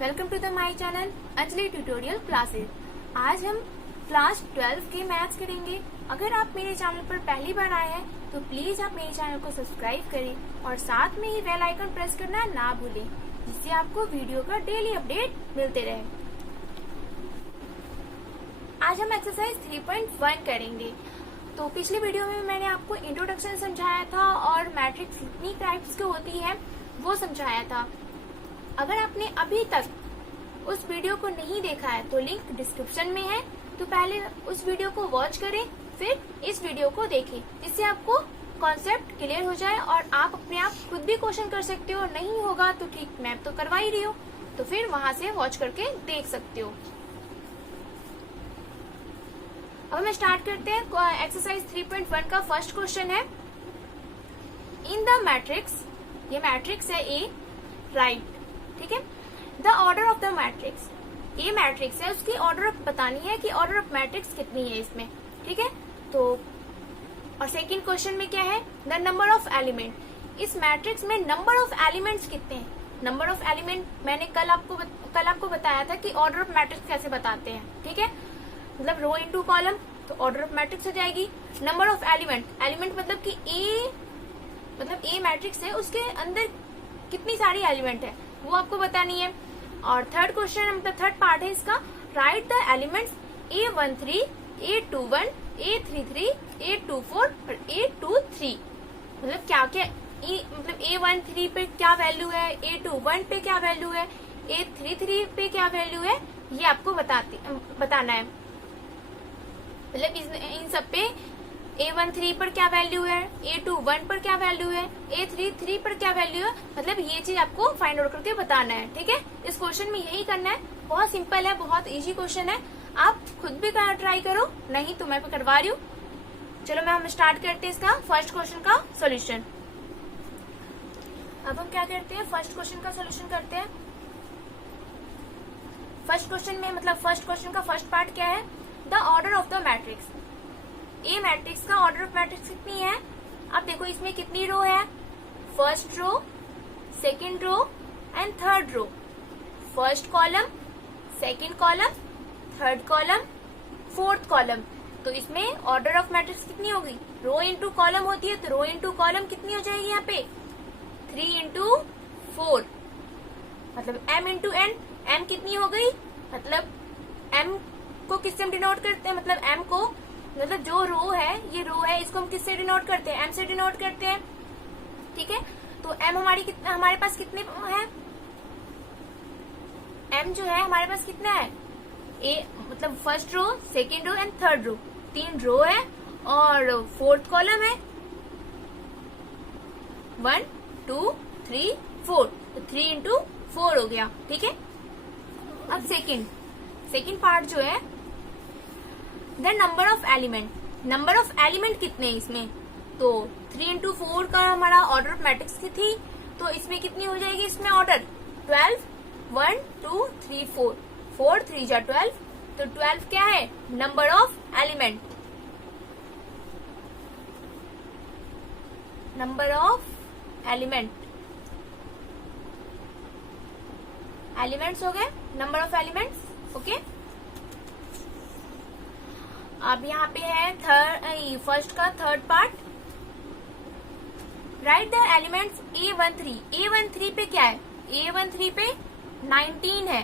Welcome to the my channel Anjali tutorial classes. आज हम class 12 के मैथ्स करेंगे। अगर आप मेरे चैनल पर पहली बार आए हैं तो प्लीज आप मेरे चैनल को सब्सक्राइब करें और साथ में ही बेल आइकन प्रेस करना ना भूलें, जिससे आपको वीडियो का डेली अपडेट मिलते रहे। आज हम एक्सरसाइज 3.1 करेंगे। तो पिछली वीडियो में मैंने आपको इंट्रोडक्शन समझाया था और मैट्रिक्स कितनी टाइप्स की होती है वो समझाया था। अगर आपने अभी तक उस वीडियो को नहीं देखा है तो लिंक डिस्क्रिप्शन में है, तो पहले उस वीडियो को वॉच करें, फिर इस वीडियो को देखें, जिससे आपको कॉन्सेप्ट क्लियर हो जाए और आप अपने आप खुद भी क्वेश्चन कर सकते हो। नहीं होगा तो ठीक, मैं तो करवा ही रही हूँ, तो फिर वहां से वॉच करके देख सकते हो। अब हम स्टार्ट करते हैं। एक्सरसाइज 3.1 का फर्स्ट क्वेश्चन है, इन द मैट्रिक्स, ये मैट्रिक्स है ए, राइट, ठीक है, the order of the matrix, ये मैट्रिक्स है, उसकी ऑर्डर बतानी है कि ऑर्डर ऑफ मैट्रिक्स कितनी है इसमें, ठीक है। तो और सेकंड क्वेश्चन में क्या है, द नंबर ऑफ एलिमेंट, इस मैट्रिक्स में नंबर ऑफ एलिमेंट्स कितने हैं। नंबर ऑफ एलिमेंट मैंने कल आपको बताया था कि ऑर्डर ऑफ मैट्रिक्स कैसे बताते हैं, ठीक है, मतलब रो इनटू कॉलम, तो ऑर्डर ऑफ मैट्रिक्स हो जाएगी। नंबर ऑफ एलिमेंट, एलिमेंट मतलब कि ए मैट्रिक्स है, उसके अंदर कितनी सारी एलिमेंट है वो आपको बतानी है। और थर्ड क्वेश्चन मतलब थर्ड पार्ट है इसका, right the elements A13, A21, A33, A24 और A23, मतलब क्या क्या मतलब A13 पे क्या वैल्यू है, A21 पे क्या वैल्यू है, A33 पे क्या वैल्यू है, ये आपको बताना है। मतलब इन सब पे A13 पर क्या वैल्यू है, A21 पर क्या वैल्यू है, A33 पर क्या वैल्यू है, मतलब ये चीज आपको फाइंड आउट करके बताना है, ठीक है। इस क्वेश्चन में यही करना है, बहुत सिंपल है, बहुत इजी क्वेश्चन है, आप खुद भी ट्राई करो, नहीं तो मैं करवा रही हूँ। चलो हम स्टार्ट करते हैं इसका फर्स्ट क्वेश्चन का सोल्यूशन। अब हम क्या करते हैं, फर्स्ट क्वेश्चन का सोल्यूशन करते हैं। फर्स्ट क्वेश्चन में मतलब फर्स्ट क्वेश्चन का फर्स्ट पार्ट क्या है, the order of the matrix, A matrix का ऑर्डर ऑफ मैट्रिक्स कितनी है। अब देखो इसमें कितनी रो है, first row, second row and third row, first column, second column, third column, fourth column. तो इसमें ऑर्डर ऑफ मैट्रिक्स कितनी होगी, रो इंटू कॉलम होती है, तो रो इंटू कॉलम कितनी हो जाएगी यहाँ पे 3 इंटू 4, मतलब m इंटू n, m कितनी हो गई, मतलब m को किससे हम डिनोट करते हैं, मतलब m को मतलब जो रो है, ये रो है, इसको हम किससे डिनोट करते हैं, m से डिनोट करते हैं, ठीक है। तो m हमारे पास कितने है, m जो है हमारे पास कितना है, ए मतलब first row, second row and third row, 3 row है और फोर्थ कॉलम है 1 2 3 4, तो 3 इंटू 4 हो गया, ठीक है। अब सेकेंड पार्ट जो है, the number of element, number of element कितने हैं इसमें, तो 3 इंटू 4 का हमारा ऑर्डर ऑफ मैट्रिक्स की थी, तो इसमें कितनी हो जाएगी, इसमें ऑर्डर 12, 1 2 3 4, 4 3 जा 12, तो 12 क्या है, number of element, number of elements हो गए, नंबर ऑफ एलिमेंट्स, ओके। अब यहाँ पे है फर्स्ट का third part, right the elements A13 पे क्या है, A13 पे 19 है।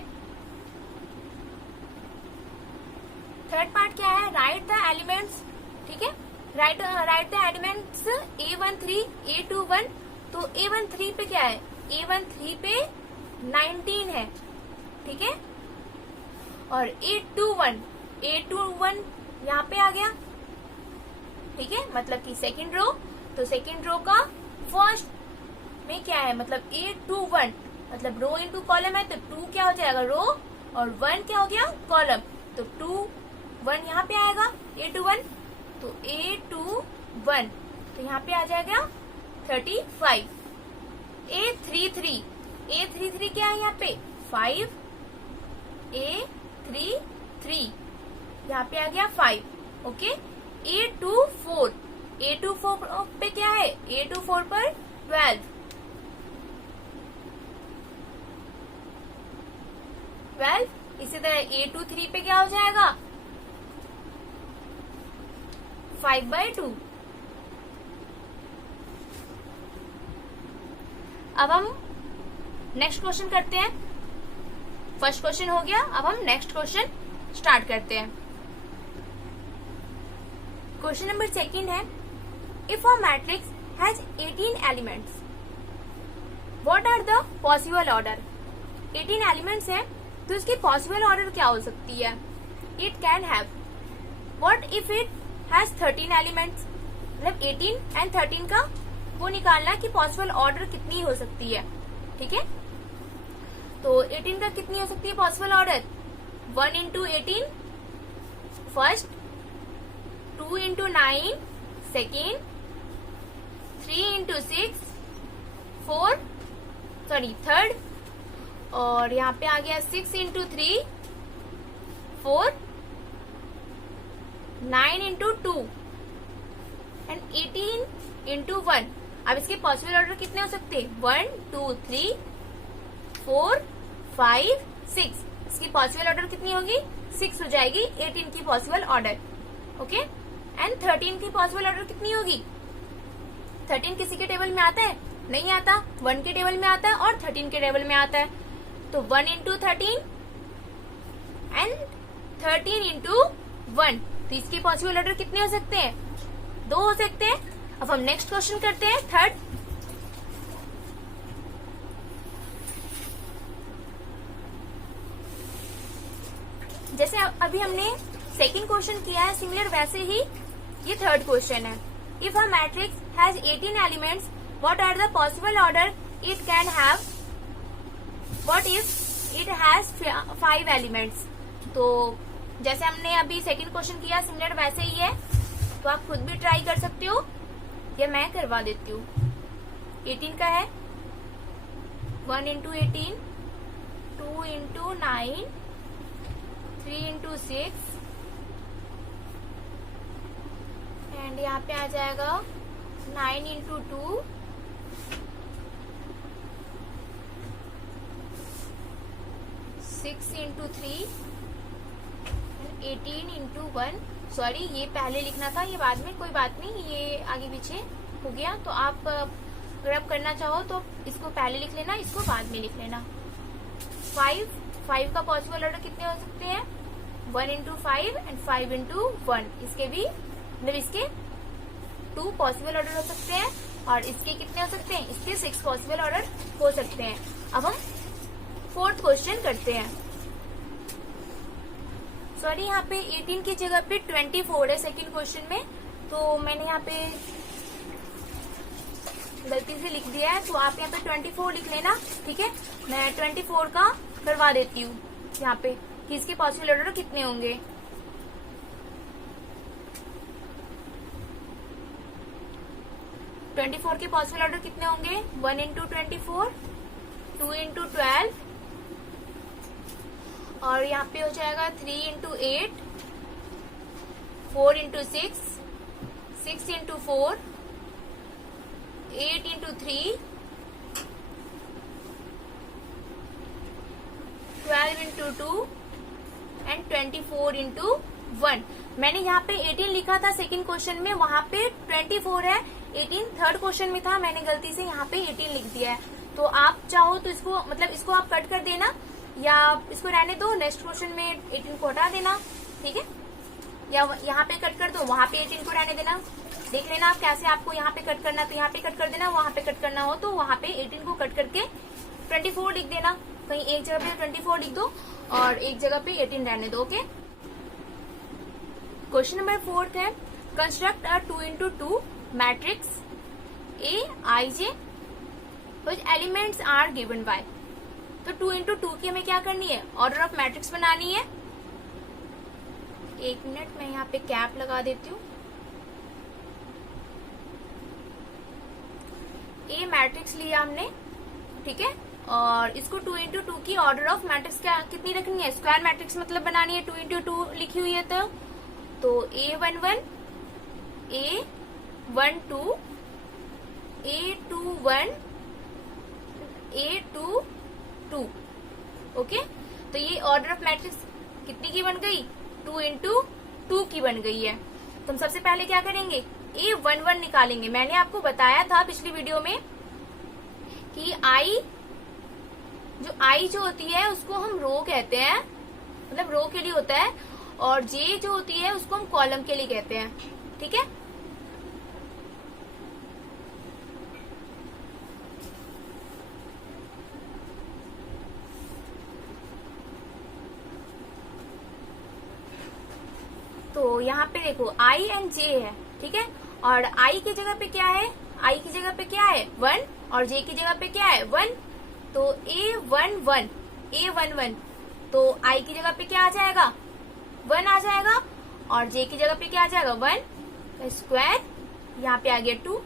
थर्ड पार्ट क्या है, राइट द एलिमेंट्स, ठीक है, right the elements A13, A21, तो A13 पे क्या है, A13 पे 19 है, ठीक है, और A21 यहाँ पे आ गया, ठीक है, मतलब कि सेकंड रो, तो सेकंड रो का फर्स्ट में क्या है, मतलब A21, मतलब रो इंटू कॉलम है, तो 2 क्या हो जाएगा रो और 1 क्या हो गया कॉलम, तो 2 1 यहाँ पे आएगा A21, तो A21 तो यहाँ पे आ जाएगा 35। A33 क्या है यहाँ पे 5, A33 यहाँ पे आ गया 5, ओके। A24 पे क्या है, A24 पर 12, 12। इसी तरह A23 पे क्या हो जाएगा 5/2। अब हम नेक्स्ट क्वेश्चन करते हैं। फर्स्ट क्वेश्चन हो गया, अब हम नेक्स्ट क्वेश्चन स्टार्ट करते हैं। क्वेश्चन नंबर सेकंड है, if a matrix has 18 elements what are the possible order. 18 elements है तो इसकी पॉसिबल ऑर्डर क्या हो सकती है। It can have, what if it has 13 elements, मतलब 18 एंड 13 का वो निकालना कि पॉसिबल ऑर्डर कितनी हो सकती है। ठीक है, तो 18 का कितनी हो सकती है possible order, 1 into 18 first, 2 into 9 second, 3 into 6 third, और यहाँ पे आ गया 6 into 3 4, 9 into 2 एंड 18 into 1। अब इसके पॉसिबल ऑर्डर कितने हो सकते हैं, 1 2 3 4 5 6। इसकी पॉसिबल ऑर्डर कितनी होगी 6 हो जाएगी 18 की पॉसिबल ऑर्डर। ओके, एंड 13 की पॉसिबल ऑर्डर कितनी होगी, 13 किसी के टेबल में आता है, नहीं आता, 1 के टेबल में आता है और 13 के टेबल में आता है। तो 1 into 13 एंड 13 into 1, तो इसकी पॉसिबल ऑर्डर कितने हो सकते हैं, 2 हो सकते हैं। अब हम नेक्स्ट क्वेश्चन करते हैं, थर्ड। जैसे अभी हमने सेकंड क्वेश्चन किया है सिमिलर, वैसे ही ये थर्ड क्वेश्चन है। If a matrix has 18 elements what are the possible order it can have, what if it has 5 elements. तो जैसे हमने अभी सेकंड क्वेश्चन किया सिमिलर वैसे ही है, तो आप खुद भी ट्राई कर सकते हो या मैं करवा देती हूँ। 18 का है 1 into 18, 2 into 9, 3 into 6 एंड यहाँ पे आ जाएगा 9 into 2, 6 into 3 and 18 into 1। Sorry, ये पहले लिखना था, ये बाद में, कोई बात नहीं, ये आगे पीछे हो गया। तो आप अगर आप करना चाहो तो इसको पहले लिख लेना, इसको बाद में लिख लेना। 5 का पॉसिबल ऑर्डर कितने हो सकते हैं, 1 into 5 एंड 5 into 1। इसके भी मतलब इसके 2 पॉसिबल ऑर्डर हो सकते हैं और इसके कितने हो सकते हैं, इसके 6 पॉसिबल ऑर्डर हो सकते हैं। अब हम फोर्थ क्वेश्चन करते हैं। सॉरी, यहाँ पे 18 की जगह पे 24 है सेकंड क्वेश्चन में, तो मैंने यहाँ पे गलती से लिख दिया है, तो आप यहाँ पे 24 लिख लेना। ठीक है, मैं 24 का करवा देती हूँ यहाँ पे कि इसके पॉसिबल ऑर्डर कितने होंगे। ट्वेंटी 24 के पॉसिबल ऑर्डर कितने होंगे, 1 into 24, 2 into 12 और यहाँ पे हो जाएगा 3 into 8, 4 into 6, 6 into 4, 8 into 3, 12 into 2 and 24 into 1। मैंने यहाँ पे 18 लिखा था सेकंड क्वेश्चन में, वहां पे 24 है, 18 थर्ड क्वेश्चन में था, मैंने गलती से यहाँ पे 18 लिख दिया है। तो आप चाहो तो इसको मतलब इसको आप कट कर देना या इसको रहने दो, नेक्स्ट क्वेश्चन में 18 को हटा देना। ठीक है, या यहाँ पे कट कर दो, वहां पे 18 को रहने देना। देख लेना आप कैसे आपको यहाँ पे कट करना, तो यहाँ पे कट कर देना, वहां पे कट करना हो तो वहां पे 18 को कट करके 24 लिख देना। कहीं एक जगह पे 24 लिख दो और एक जगह पे 18 रहने दो। ओके, क्वेश्चन नंबर 4 है, construct a 2 into 2 matrix Aij which elements are given by। तो 2 into 2 की हमें क्या करनी है, ऑर्डर ऑफ मैट्रिक्स बनानी है। एक मिनट, मैं यहाँ पे कैप लगा देती हूँ। ए मैट्रिक्स लिया हमने, ठीक है, और इसको 2 into 2 की ऑर्डर ऑफ मैट्रिक्स क्या कितनी रखनी है, स्क्वायर मैट्रिक्स मतलब बनानी है। 2 into 2 लिखी हुई है तो A11, A12, A21, A22। Okay, तो ये ऑर्डर ऑफ मैट्रिक्स कितनी की बन गई, 2 into 2 की बन गई है। तो हम सबसे पहले क्या करेंगे, A11 निकालेंगे। मैंने आपको बताया था पिछली वीडियो में कि आई जो होती है उसको हम रो कहते हैं, मतलब रो के लिए होता है, और जे जो होती है उसको हम कॉलम के लिए कहते हैं। ठीक है, तो यहाँ पे देखो आई एंड जे है। ठीक है, और आई की जगह पे क्या है, आई की जगह पे क्या है 1, और जे की जगह पे क्या है 1, तो A11 तो आई की जगह पे क्या आ जाएगा 1 आ जाएगा, और जे की जगह पे क्या आ जाएगा 1 का स्क्वायर, यहाँ पे आ गया 2,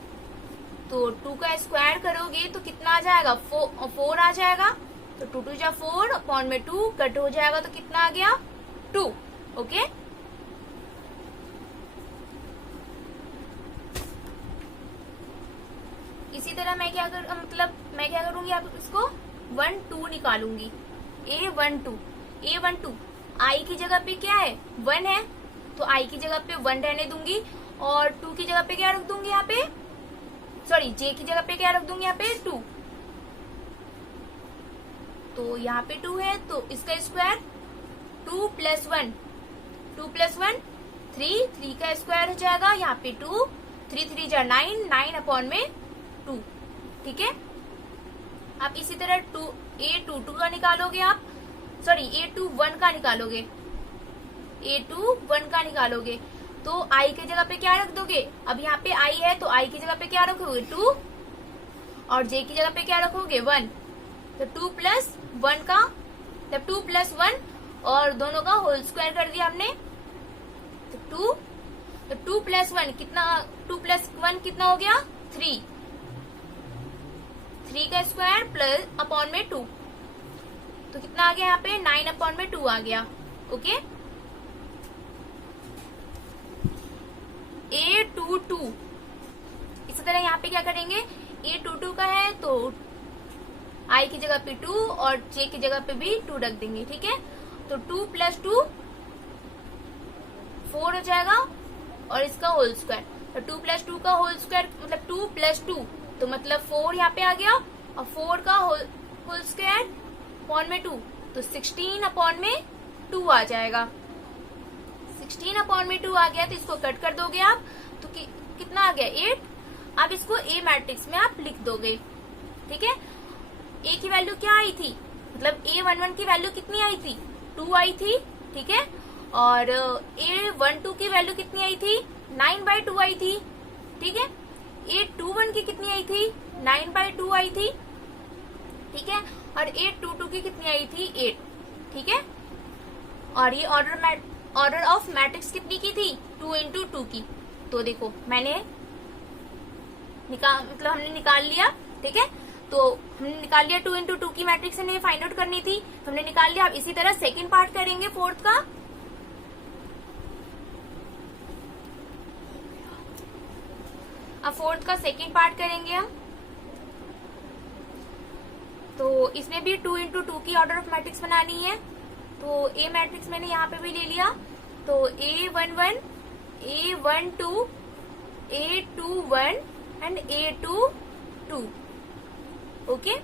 तो 2 का स्क्वायर करोगे तो कितना आ जाएगा 4 आ जाएगा, तो 2 2 जा 4 अपॉन में 2 कट हो जाएगा, तो कितना आ गया 2। ओके, इसी तरह मैं क्या करूंगी, आप इसको 1 2 निकालूंगी। A12 आई की जगह पे क्या है 1 है, तो आई की जगह पे 1 रहने दूंगी, और 2 की जगह पे क्या रख दूंगी यहाँ पे, सॉरी जे की जगह पे क्या रख दूंगी यहाँ पे 2, तो यहाँ पे 2 है, तो इसका स्क्वायर 2 + 1 3 का स्क्वायर हो जाएगा, यहाँ पे 2 3 3 जा 9 अपॉन में 2। ठीक है, आप इसी तरह A22 का निकालोगे आप, सॉरी A21 का निकालोगे, A21 का निकालोगे, तो आई की जगह पे क्या रख दोगे, अब यहाँ पे आई है तो आई की जगह पे क्या रखोगे 2, और जे की जगह पे क्या रखोगे 1, तो 2 + 1 का, जब 2 + 1 और दोनों का होल स्क्वायर कर दिया हमने, तो 2 + 1 कितना, 2 + 1 कितना हो गया 3 का स्क्वायर प्लस अपॉन में 2, तो कितना आ गया यहाँ पे 9 अपॉन में 2 आ गया। ओके, A22 इसी तरह यहाँ पे क्या करेंगे, A22 का है तो आई की जगह पे 2 और जे की जगह पे भी 2 रख देंगे। ठीक है, तो 2 + 2 4 हो जाएगा, और इसका होल स्क्वायर, तो 2 + 2 का होल स्क्वायर मतलब 2 + 2 तो मतलब 4 यहाँ पे आ गया, और 4 का होल स्क्वायर अपॉन में 2, तो 16 अपॉन में 2 आ जाएगा। 16 अपॉन में 2 आ गया, तो इसको कट कर दोगे आप, तो कितना आ गया 8। अब इसको ए मैट्रिक्स में आप लिख दोगे। ठीक है, ए की वैल्यू क्या आई थी, मतलब A11 की वैल्यू कितनी आई थी 2 आई थी। ठीक है, और A12 की वैल्यू कितनी आई थी 9/2 आई थी। ठीक है, A21 की कितनी आई थी 9/2 आई थी। ठीक है, और A22 की कितनी आई थी 8। ठीक है, और ये ऑर्डर ऑफ मैट्रिक्स कितनी की थी 2 into 2 की। तो देखो मैंने हमने निकाल लिया। ठीक है, तो हमने निकाल लिया 2 into 2 की मैट्रिक्स हमने फाइंड आउट करनी थी, तो हमने निकाल लिया। अब इसी तरह सेकंड पार्ट करेंगे फोर्थ का। अब फोर्थ का सेकंड पार्ट करेंगे हम, तो इसमें भी 2 into 2 की ऑर्डर ऑफ मैट्रिक्स बनानी है। तो ए मैट्रिक्स मैंने यहाँ पे भी ले लिया, तो A11, A12, A21 and A22। Okay,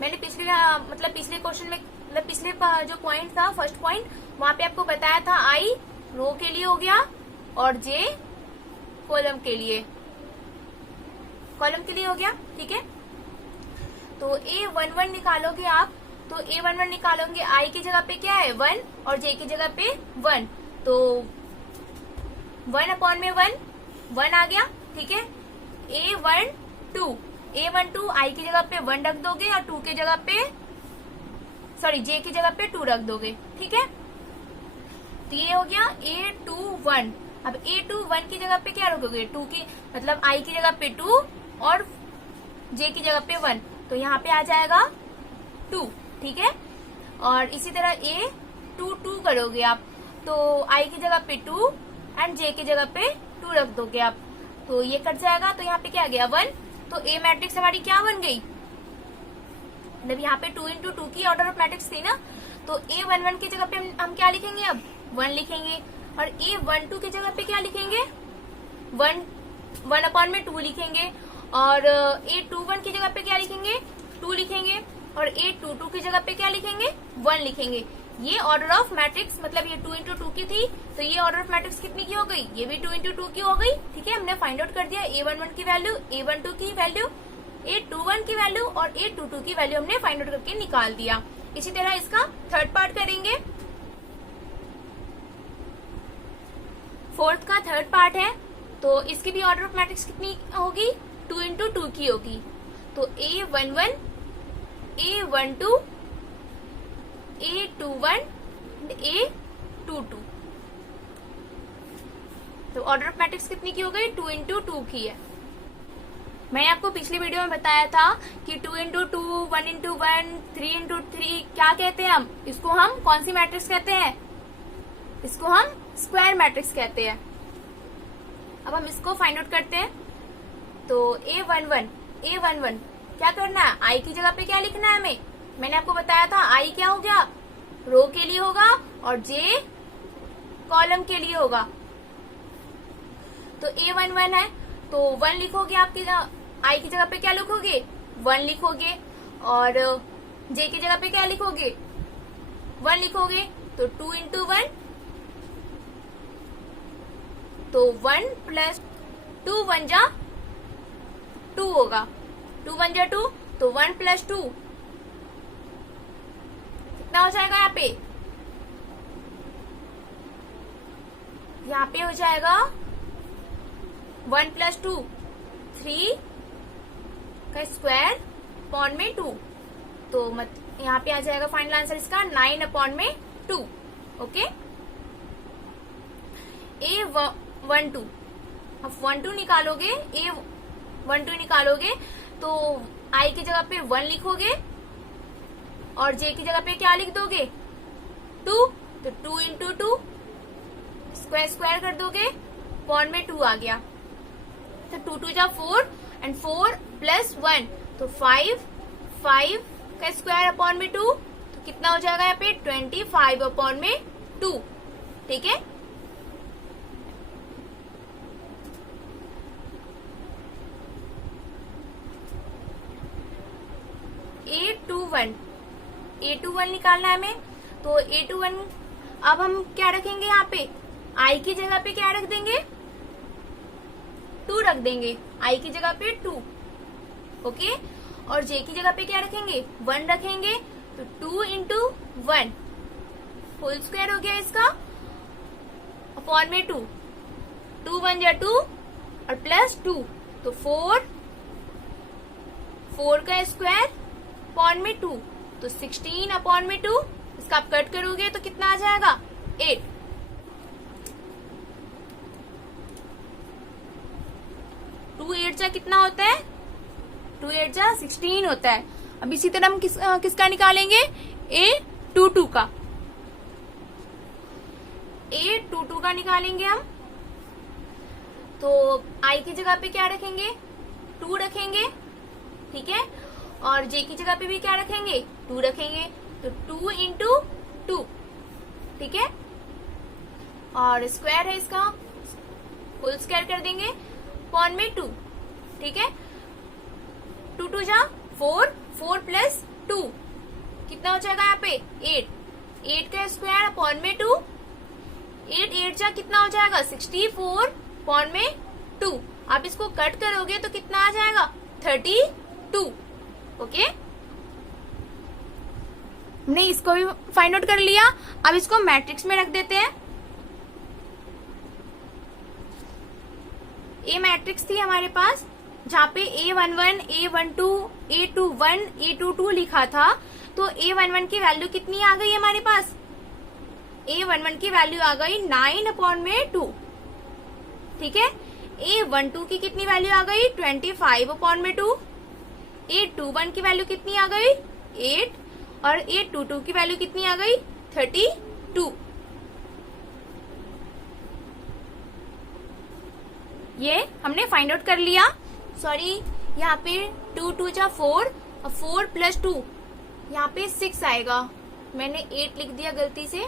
मैंने पिछले क्वेश्चन में पिछले जो पॉइंट था फर्स्ट पॉइंट, वहां पे आपको बताया था आई रो के लिए हो गया और जे कॉलम के लिए हो गया। ठीक है, तो A11 निकालोगे आप, तो A11 निकालोगे, आई की जगह पे क्या है 1 और जे की जगह पे 1, तो 1 अपॉन में 1 आ गया। ठीक है, A12 आई की जगह पे 1 रख दोगे और जे की जगह पे 2 रख दोगे। ठीक है, तो ये हो गया A21। अब A21 की जगह पे क्या रखोगे 2 की, मतलब आई की जगह पे 2 और जे की जगह पे 1, तो यहाँ पे आ जाएगा 2। ठीक है, और इसी तरह A22 करोगे आप, तो आई की जगह पे 2 एंड जे की जगह पे 2 रख दोगे आप, तो ये कट जाएगा, तो यहाँ पे क्या आ गया 1। तो ए मैट्रिक्स हमारी क्या बन गई, मतलब यहाँ पे 2 into 2 की ऑर्डर ऑफ मैट्रिक्स थी ना, तो A11 की जगह पे हम क्या लिखेंगे, अब 1 लिखेंगे, और A12 की जगह पे क्या लिखेंगे, 1/2 लिखेंगे, और A21 की जगह पे क्या लिखेंगे, 2 लिखेंगे, और A22 की जगह पे क्या लिखेंगे, 1 लिखेंगे। ये ऑर्डर ऑफ मैट्रिक्स, मतलब ये 2 into 2 की थी, तो ये ऑर्डर ऑफ मैट्रिक्स कितनी की हो गई, ये भी 2 into 2 की हो गई। ठीक है, हमने फाइंड आउट कर दिया A11 की वैल्यू, A12 की वैल्यू, A21 की वैल्यू और A22 की वैल्यू हमने फाइंड आउट करके निकाल दिया। इसी तरह इसका थर्ड पार्ट करेंगे। फोर्थ का थर्ड पार्ट है, तो इसकी भी ऑर्डर ऑफ मैट्रिक्स कितनी होगी, 2 into 2 की होगी। तो A11, A12, A21, A22, तो ऑर्डर ऑफ मैट्रिक्स कितनी की हो गई, 2 into 2 की है। मैंने आपको पिछली वीडियो में बताया था कि 2 into 2, 1 into 1, 3 into 3 क्या कहते हैं, इसको हम कौन सी मैट्रिक्स कहते हैं, इसको हम स्क्वायर मैट्रिक्स कहते हैं। अब हम इसको फाइंड आउट करते हैं। तो A11 क्या करना है, I की जगह पे क्या लिखना है हमें, मैंने आपको बताया था I क्या हो गया, रो के लिए होगा, और J कॉलम के लिए होगा। तो A11 है, तो 1 लिखोगे, आपकी I की जगह पे क्या लिखोगे, 1 लिखोगे, और J की जगह पे क्या लिखोगे, 1 लिखोगे, तो 2 into 1, तो 1 plus 2 1 जा 2 होगा, 2 1 जा 2, तो 1 plus 2 कितना हो जाएगा, यहाँ पे हो जाएगा 1 plus 2 3 का स्क्वायर अपॉन में 2, तो यहाँ पे आ जाएगा फाइनल आंसर इसका 9/2। ओके, A12, अब 12 निकालोगे, A12 निकालोगे, तो I की जगह पे 1 लिखोगे, और J की जगह पे क्या लिख दोगे, 2, तो 2 into 2 स्क्वायर कर दोगे, अपॉन में 2 आ गया, तो 2 2 जा 4, एंड 4 plus 1, तो 5 का स्क्वायर अपॉन में 2, तो कितना हो जाएगा यहाँ पे 25/2। ठीक है, A21 निकालना है हमें। तो A21 अब हम क्या रखेंगे, यहाँ पे I की जगह पे क्या रख देंगे, 2 रख देंगे, I की जगह पे 2। ओके, और J की जगह पे क्या रखेंगे, 1 रखेंगे, तो 2 into 1 होल स्क्वायर हो गया इसका, अपॉन में 2, 2 1 जा 2, और प्लस 2, तो 4 का स्क्वायर अपॉन में 2, तो 16/2। इसका आप कट करोगे तो कितना आ जाएगा, 8। टू 8 जा कितना होता है, 2 8 जा 16 होता है। अब इसी तरह हम किसका निकालेंगे, A22 का, A22 का निकालेंगे हम। तो I की जगह पे क्या रखेंगे, 2 रखेंगे, ठीक है, और J की जगह पे भी क्या रखेंगे, 2 रखेंगे, तो 2 into 2, ठीक है, और स्क्वायर है इसका, होल स्क्वायर कर देंगे, अपॉन में 2, ठीक है, 2 2 जा 4, 4 plus 2 कितना हो जाएगा यहाँ पे 8 का स्क्वायर अपॉन में 2, 8 8 जा कितना हो जाएगा 64 अपॉन में 2। आप इसको कट करोगे तो कितना आ जाएगा 32। ओके, हमने इसको भी फाइंड आउट कर लिया। अब इसको मैट्रिक्स में रख देते हैं। ए मैट्रिक्स थी हमारे पास, जहाँ पे A11, A12, A21, A22 लिखा था। तो A11 की वैल्यू कितनी आ गई हमारे पास, A11 की वैल्यू आ गई 9/2, ठीक है। A12 की कितनी वैल्यू आ गई 25/2, A21 की वैल्यू कितनी आ गई 8, और A22 की वैल्यू कितनी आ गई 32। ये हमने फाइंड आउट कर लिया। सॉरी, यहाँ पे 2 2 जा 4 और 4 + 2 यहाँ पे 6 आएगा, मैंने 8 लिख दिया गलती से,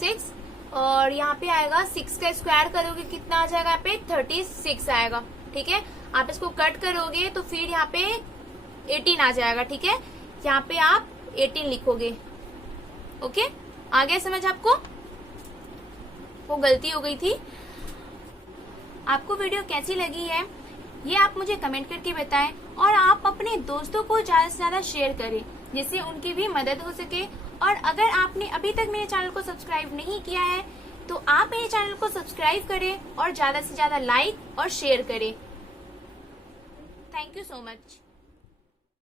6, और यहाँ पे आएगा 6 का स्क्वायर करोगे कितना आ जाएगा, यहाँ पे 36 आएगा। ठीक है, आप इसको कट करोगे तो फिर यहाँ पे 18 आ जाएगा। ठीक है, यहाँ पे आप 18 लिखोगे। ओके, आ गया समझ आपको? वो गलती हो गई थी। आपको वीडियो कैसी लगी है ये आप मुझे कमेंट करके बताएं, और आप अपने दोस्तों को ज्यादा से ज्यादा शेयर करें जिससे उनकी भी मदद हो सके। और अगर आपने अभी तक मेरे चैनल को सब्सक्राइब नहीं किया है तो आप मेरे चैनल को सब्सक्राइब करें और ज्यादा से ज्यादा लाइक और शेयर करें। Thank you so much.